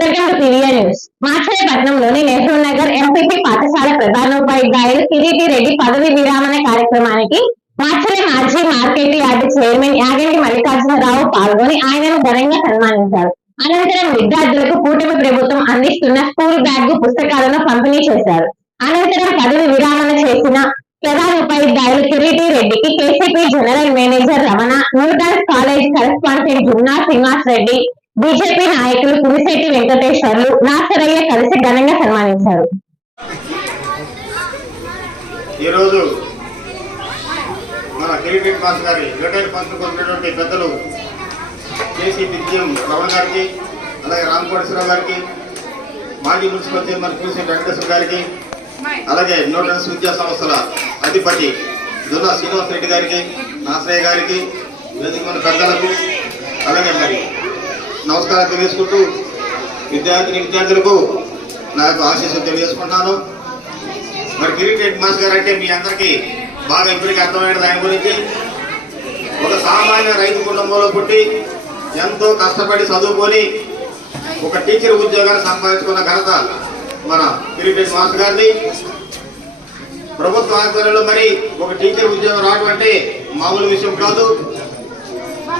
Welcome to PVR news. మాచరేపట్నంలోని Nehru Nagar MPP పాఠశాల ప్రధానోపాధ్యాయులు కిరీటి రెడ్డి పదవి విరామణ కార్యక్రమానికి మాచరే మాజీ market yard chairman Yaganti Mallikarjunarao పాల్గొని ఆయనను ఘనంగా సన్మానించారు. అనంతరం విద్యార్థులకు కూటమి ప్రభుత్వం అందిస్తున్న స్కూల్ బ్యాగ్ పుస్తకాలను పంపిణీ చేశారు. అనంతరం పదవి విరామణ చేసిన ప్రధాన ఉపాధ్యాయులు కిరీటి రెడ్డికి KCP general manager Ramana Newton's college correspondent Junna Srinivas Reddy BJP నాయకులు కురిశెట్టి వెంకటేశ్వర్లు నాసరయ్య కలిసి ఘనంగా సన్మానించారు. ఈరోజు మన కిరీటెడ్ మాస్ గారి రిటైర్ పంతులు కొన్నటువంటి పెద్దలు కేసీ విజయం రమణ గారికి అలాగే రామకోటేశ్వరరావు గారికి మాజీ మున్సిపల్ చైర్మన్ కురిశెట్టి వెంకటేశ్వర గారికి అలాగే న్యూటన్స్ విద్యా సంస్థల అధిపతి దున్నా శ్రీనివాసరెడ్డి గారికి నాసరయ్య గారికి వేదిక పెద్దలకు అలాగే మరి నమస్కారం తెలియజేసుకుంటూ విద్యార్థిని విద్యార్థులకు నాకు ఆశీస్సులు తెలియజేసుకుంటున్నాను. మరి కిరీట్ హెడ్ మాస్ గారు అంటే మీ అందరికీ బాగా ఇప్పటికీ అర్థమైనది ఆయన గురించి. ఒక సామాన్య రైతు కుటుంబంలో పుట్టి ఎంతో కష్టపడి చదువుకొని ఒక టీచర్ ఉద్యోగాన్ని సంపాదించుకున్న ఘనత మన కిరీట్ హెడ్ మాస్ గారిది. ప్రభుత్వ ఆధ్వర్యంలో మరి ఒక టీచర్ ఉద్యోగం రావడం అంటే మామూలు విషయం కాదు.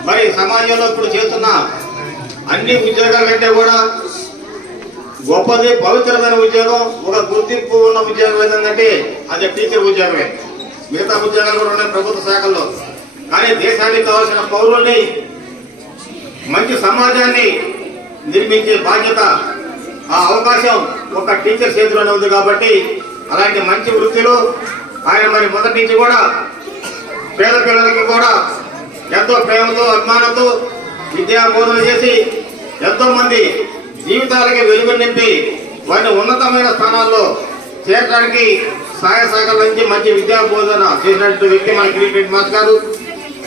మరి సమాజంలో ఇప్పుడు చేస్తున్న అన్ని ఉద్యోగాల కంటే కూడా గొప్పది పవిత్రమైన ఉద్యోగం ఒక గుర్తింపు ఉన్న ఉద్యోగం ఏంటంటే అది టీచర్ ఉద్యోగమే. మిగతా ఉద్యోగాలు కూడా ఉన్నాయి ప్రభుత్వ శాఖల్లో. కానీ దేశానికి కావాల్సిన పౌరుల్ని మంచి సమాజాన్ని నిర్మించే బాధ్యత ఆ అవకాశం ఒక టీచర్ చేతిలోనే ఉంది కాబట్టి అలాంటి మంచి వృత్తిలో ఆయన మరి మొదటి నుంచి కూడా పేద పిల్లలకి కూడా ఎంతో ప్రేమతో అభిమానంతో విద్యా బోధన చేసి ఎంతో మంది జీవితాలకి వెలుగు నింపి వారిని ఉన్నతమైన స్థానాల్లో చేరడానికి సహాయ శాఖల నుంచి మంచి విద్యా బోధన చేసినటువంటి వ్యక్తి మన కిరీట్ మాస్ గారు.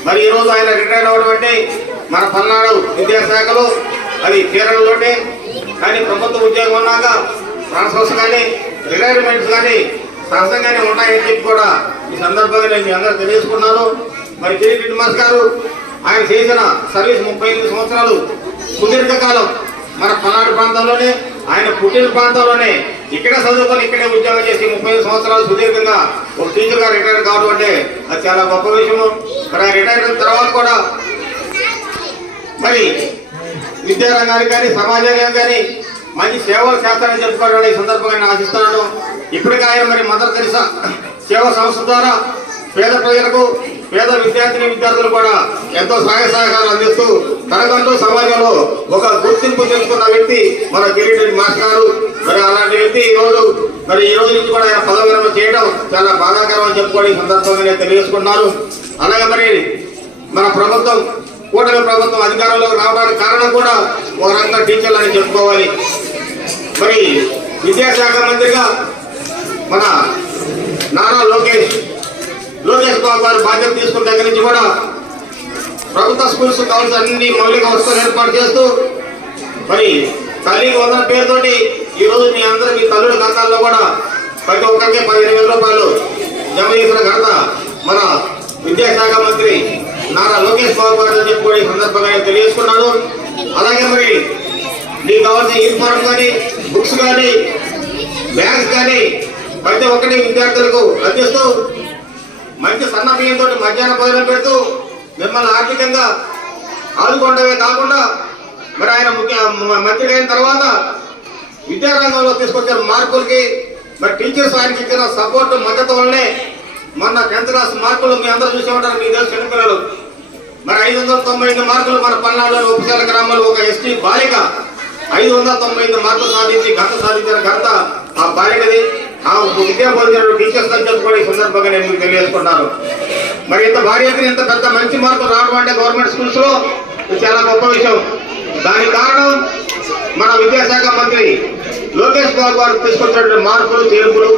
మరి ఈరోజు ఆయన రిటైర్ అవ్వడం అంటే మన పల్నాడు విద్యాశాఖలో అది కేరళలోనే. కానీ ప్రభుత్వ ఉద్యోగం ఉన్నాక ట్రాన్స్ఫర్స్ కానీ రిటైర్మెంట్స్ కానీ సహజంగానే ఉన్నాయని చెప్పి కూడా ఈ సందర్భంగా నేను మీ అందరూ తెలియజేసుకున్నాను మరి కిరీట్ మాస్ గారు ఆయన చేసిన సర్వీస్ ముప్పై ఎనిమిది సంవత్సరాలు సుదీర్ఘకాలం. మన పల్నాడు ప్రాంతంలోనే ఆయన పుట్టిన ప్రాంతంలోనే ఇక్కడ చదువుకొని ఇక్కడే ఉద్యోగం చేసి ముప్పై సంవత్సరాలు సుదీర్ఘంగా ఒక టీచర్గా రిటైర్ కావడం అంటే అది చాలా గొప్ప విషయము. మరి ఆయన రిటైర్ అయిన తర్వాత కూడా మరి విద్యారంగానికి కానీ సమాజానికి కానీ మంచి సేవలు చేస్తారని చెప్పుకోవడం ఈ సందర్భంగా నేను ఆశిస్తున్నాను. ఇప్పటికే ఆయన మరి మదర్ తెరిసా సేవా సంస్థ ద్వారా పేద ప్రజలకు పేద విద్యార్థిని విద్యార్థులు కూడా ఎంతో సహాయ సహకారాలు అందిస్తూ తనకంటూ సమాజంలో ఒక గుర్తింపు తెచ్చుకున్న వ్యక్తి మన కిరీటి మాట్లాడు గారు. మరి అలాంటి వ్యక్తి ఈరోజు మరి ఈ రోజు నుంచి కూడా ఆయన పదవిరమణ చేయడం చాలా బాధాకరం అని చెప్పుకోవడం ఈ సందర్భంగా నేను తెలియజేసుకున్నాను అలాగే మరి మన ప్రభుత్వం కూటమి ప్రభుత్వం అధికారంలోకి రావడానికి కారణం కూడా ఒక రకంగా టీచర్లు అని చెప్పుకోవాలి. మరి విద్యాశాఖ మంత్రిగా మన నారా లోకేష్ లోకేష్ బాబు గారు బాధ్యత తీసుకున్న దగ్గర నుంచి కూడా ప్రభుత్వ స్కూల్స్ కావాల్సిన అన్ని మౌలిక వసతులు ఏర్పాటు చేస్తూ మరి తల్లికి వందల పేరుతోటి ఈరోజు మీ అందరూ మీ తల్లుల ఖాతాల్లో కూడా ప్రతి ఒక్కరికి పదిహేను వేల రూపాయలు జమ చేసిన ఘనత మన విద్యాశాఖ మంత్రి నారా లోకేష్ బాబు గారు అని చెప్పి కూడా ఈ సందర్భంగా నేను తెలియజేసుకున్నాను అలాగే మరి మీకు కావాల్సిన యూనిఫామ్ కానీ బుక్స్ కానీ బ్యాగ్స్ కానీ ప్రతి ఒక్కటి విద్యార్థులకు అందిస్తూ మంచి సన్న బియ్యంతో మధ్యాహ్న భోజనం పెడుతూ మిమ్మల్ని ఆర్థికంగా ఆదుకోవడమే కాకుండా మరి ఆయన ముఖ్య మ- మంత్రి అయిన తర్వాత విద్యారంగంలో తీసుకొచ్చిన మార్కులకి మరి టీచర్స్ ఆయనకి ఇచ్చిన సపోర్ట్ మద్దతు వల్లనే మొన్న టెన్త్ క్లాస్ మార్కులు మీ అందరూ చూసే ఉంటారు మీ తెలుసు చిన్నపిల్లలు. మరి ఐదు వందల తొంభై ఐదు మార్కులు మన పల్నాడులో ఉపశాల గ్రామంలో ఒక ఎస్టీ బాలిక ఐదు వందల తొంభై ఐదు మార్కులు సాధించి ఘనత సాధించారు ఘనత ఆ బాలికది ఆ విద్యా పొందిన టీచర్స్ అని కూడా ఈ సందర్భంగా నేను మీకు తెలియజేసుకున్నాను మరి ఇంత భారీ ఇంత పెద్ద మంచి మార్కులు రావడం అంటే గవర్నమెంట్ స్కూల్స్లో చాలా గొప్ప విషయం. దానికి కారణం మన విద్యాశాఖ మంత్రి లోకేష్ బాబు గారు తీసుకొచ్చినటువంటి మార్పులు చేర్పులు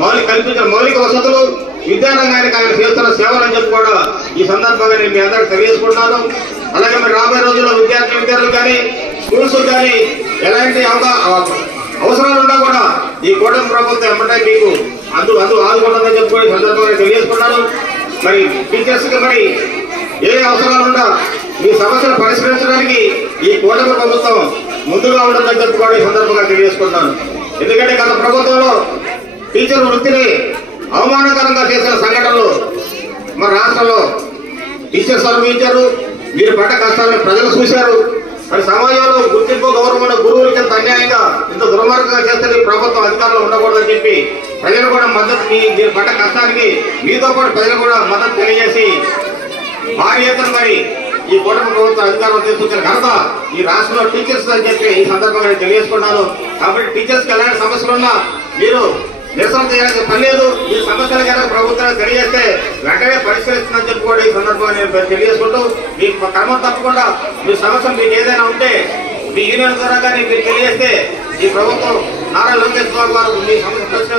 మౌలిక కల్పించిన మౌలిక వసతులు విద్యారంగానికి ఆయన చేస్తున్న సేవలు అని చెప్పి కూడా ఈ సందర్భంగా నేను మీ అందరికి తెలియజేసుకుంటున్నాను. అలాగే మరి రాబోయే రోజుల్లో విద్యార్థి విద్యార్థులు కానీ స్కూల్స్ కానీ ఎలాంటి అవసరాలు ఉన్నా కూడా ఈ కూటమి ప్రభుత్వం ఎమ్మటే మీకు అందు అందు ఆదుకుంటుందని చెప్పి సందర్భంగా తెలియజేసుకున్నాను. మరి టీచర్స్కి మరి ఏ అవసరాలున్నా మీ సమస్యను పరిష్కరించడానికి ఈ కూటమి ప్రభుత్వం ముందుగా ఉంటుందని చెప్పి సందర్భంగా తెలియజేసుకుంటున్నాను. ఎందుకంటే గత ప్రభుత్వంలో టీచర్ వృత్తిని అవమానకరంగా చేసిన సంఘటనలు మన రాష్ట్రంలో టీచర్స్ అనుభవించారు. మీరు పడ్డ కష్టాలను ప్రజలు చూశారు. మరి సమాజంలో గుర్తింపు గౌరవమైన గురువులకి ఇంత అన్యాయంగా ఇంత దుర్మార్గంగా చేస్తే ప్రభుత్వం అధికారంలో ఉండకూడదని చెప్పి ప్రజలు కూడా మద్దతు మీ మీరు పడ్డ కష్టానికి మీతో కూడా ప్రజలు కూడా మద్దతు తెలియజేసి భారీ ఎత్తున మరి ఈ కూటమి ప్రభుత్వం అధికారంలో తీసుకొచ్చిన ఘనత ఈ రాష్ట్రంలో టీచర్స్ అని చెప్పి ఈ సందర్భంగా నేను తెలియజేసుకున్నాను కాబట్టి టీచర్స్కి ఎలాంటి సమస్యలు ఉన్నా మీరు నిరసన చేయాల్సిన పని లేదు. మీ సమస్యలు కనుక ప్రభుత్వానికి తెలియజేస్తే వెంటనే పరిష్కరిస్తుందని చెప్పి కూడా ఈ సందర్భంగా నేను తెలియజేసుకుంటూ మీ క్రమం తప్పకుండా మీ సమస్యలు మీకు ఏదైనా ఉంటే మీ యూనియన్ ద్వారా కానీ మీరు తెలియజేస్తే ఈ ప్రభుత్వం నారా లోకేష్ బాబు గారు మీ సమస్య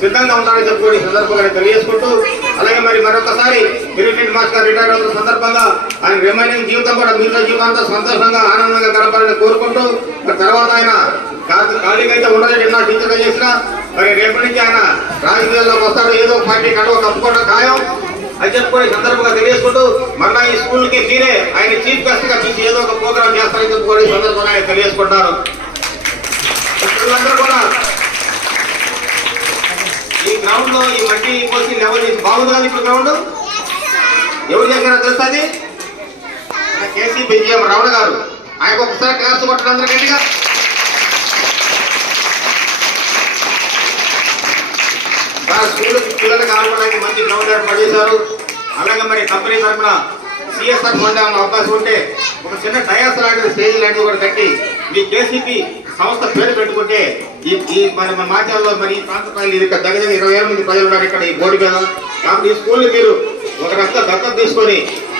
సిద్ధంగా ఉన్నారని చెప్పుకొని సందర్భంగా తెలియజేసుకుంటూ అలాగే మరి మరొకసారి కిరీటెడ్ మాస్టర్ రిటైర్ అవుతున్న సందర్భంగా ఆయన రిమైనింగ్ జీవితం కూడా మిగతా జీవితంతో సంతోషంగా ఆనందంగా గడపాలని కోరుకుంటూ మరి తర్వాత ఆయన ఖాళీగా అయితే ఉండదని ఎన్నో టీచర్ చేసిన మరి రేపటి నుంచి ఆయన రాజకీయాల్లోకి వస్తాడు ఏదో పార్టీ కడవ కప్పుకోవడం ఖాయం అని చెప్పుకొని సందర్భంగా తెలియజేసుకుంటూ మరలా ఈ స్కూల్కి ఆయన చీఫ్ గెస్ట్గా ఏదో ఒక ప్రోగ్రామ్ చేస్తారని చెప్పుకొని సందర్భంగా ఆయన తెలియజేసుకుంటారు. పిల్లలందరూ కూడా ఈ గ్రౌండ్లో ఈ మట్టి పోసి లెవెల్ చేసి బాగుంది కదా ఇప్పుడు గ్రౌండ్? ఎవరు చేశారో తెలుస్తుంది కేసీ బిజిఎం రమణ గారు. ఆయనకు ఒకసారి క్లాస్ కొట్టడం అందరూ గట్టిగా. స్కూల్ పిల్లలకు ఆడుకోవడానికి మంచి గ్రౌండ్ ఏర్పాటు చేశారు. అలాగే మరి కంపెనీ తరఫున సిఎస్ఆర్ ఫండ్ అవకాశం ఉంటే ఒక చిన్న డయాస్ లాంటిది స్టేజ్ లాంటివి కూడా కట్టి మీ కేసీపీ సంస్థ పేరు పెట్టుకుంటే ఈ ఈ మరి మన మాధ్యమంలో మరి ఈ ప్రాంత ప్రజలు ఇది దగ్గర ఇరవై వేల మంది ప్రజలు ఉన్నారు ఇక్కడ ఈ బోర్డు మీద కాబట్టి ఈ స్కూల్ని మీరు ఒక రక్త దత్తత తీసుకొని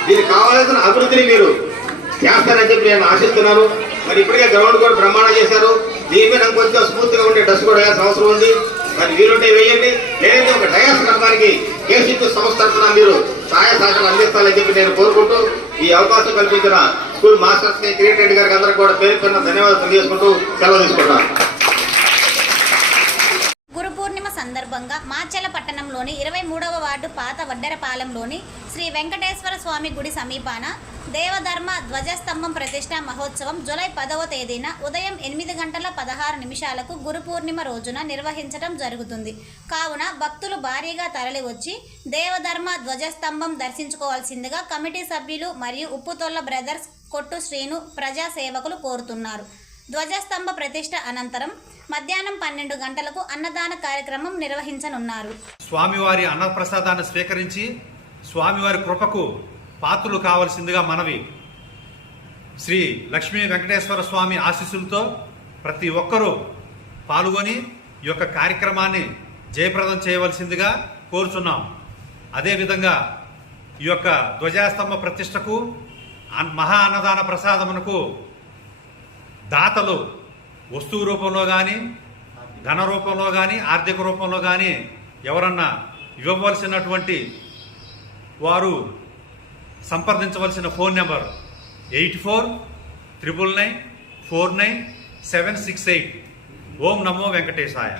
దీనికి కావాల్సిన అభివృద్ధిని మీరు చేస్తారని చెప్పి నేను ఆశిస్తున్నాను. మరి ఇప్పటికే గ్రౌండ్ కూడా బ్రహ్మాండం చేశారు. దీని మీద కొంచెం స్మూత్గా ఉండే డస్ట్ కూడా వేయాల్సిన అవసరం ఉంది. మరి వీరుంటే వేయండి. లేదంటే ఒక డయాస్ కట్టడానికి కేసీపీ సంస్థ తరఫున మీరు సహాయ సహకారం అందిస్తారని చెప్పి నేను కోరుకుంటూ ఈ అవకాశం కల్పించిన స్కూల్ మాస్టర్స్ని కిరీట్ రెడ్డి గారికి అందరికీ కూడా పేరు పేరున ధన్యవాదాలు తెలియజేసుకుంటూ సెలవు తీసుకుంటాను గురు పూర్ణిమ సందర్భంగా మాచెల పట్టణంలోని ఇరవై మూడవ వార్డు పాత వడ్డెరపాలెంలోని శ్రీ వెంకటేశ్వర స్వామి గుడి సమీపాన దేవధర్మ ధ్వజస్తంభం ప్రతిష్ట మహోత్సవం జూలై పదవ తేదీన ఉదయం ఎనిమిది గంటల పదహారు నిమిషాలకు గురు పూర్ణిమ రోజున నిర్వహించడం జరుగుతుంది. కావున భక్తులు భారీగా తరలివచ్చి దేవధర్మ ధ్వజస్తంభం దర్శించుకోవాల్సిందిగా కమిటీ సభ్యులు మరియు ఉప్పుతొల్ల బ్రదర్స్ కొట్టు శ్రీను ప్రజాసేవకులు కోరుతున్నారు. ధ్వజస్తంభ ప్రతిష్ట అనంతరం మధ్యాహ్నం పన్నెండు గంటలకు అన్నదాన కార్యక్రమం నిర్వహించనున్నారు. స్వామివారి అన్నప్రసాదాన్ని స్వీకరించి స్వామివారి కృపకు పాత్రలు కావలసిందిగా మనవి. శ్రీ లక్ష్మీ వెంకటేశ్వర స్వామి ఆశీస్సులతో ప్రతి ఒక్కరూ పాల్గొని ఈ యొక్క కార్యక్రమాన్ని జయప్రదం చేయవలసిందిగా కోరుచున్నాం. అదేవిధంగా ఈ యొక్క ధ్వజాస్తంభ ప్రతిష్టకు మహా అన్నదాన ప్రసాదమునకు దాతలు వస్తువు రూపంలో కానీ ధన రూపంలో కానీ ఆర్థిక రూపంలో కానీ ఎవరన్నా ఇవ్వవలసినటువంటి వారు సంప్రదించవలసిన phone number eight four triple nine four nine seven six eight. Om నమో వెంకటేశాయ.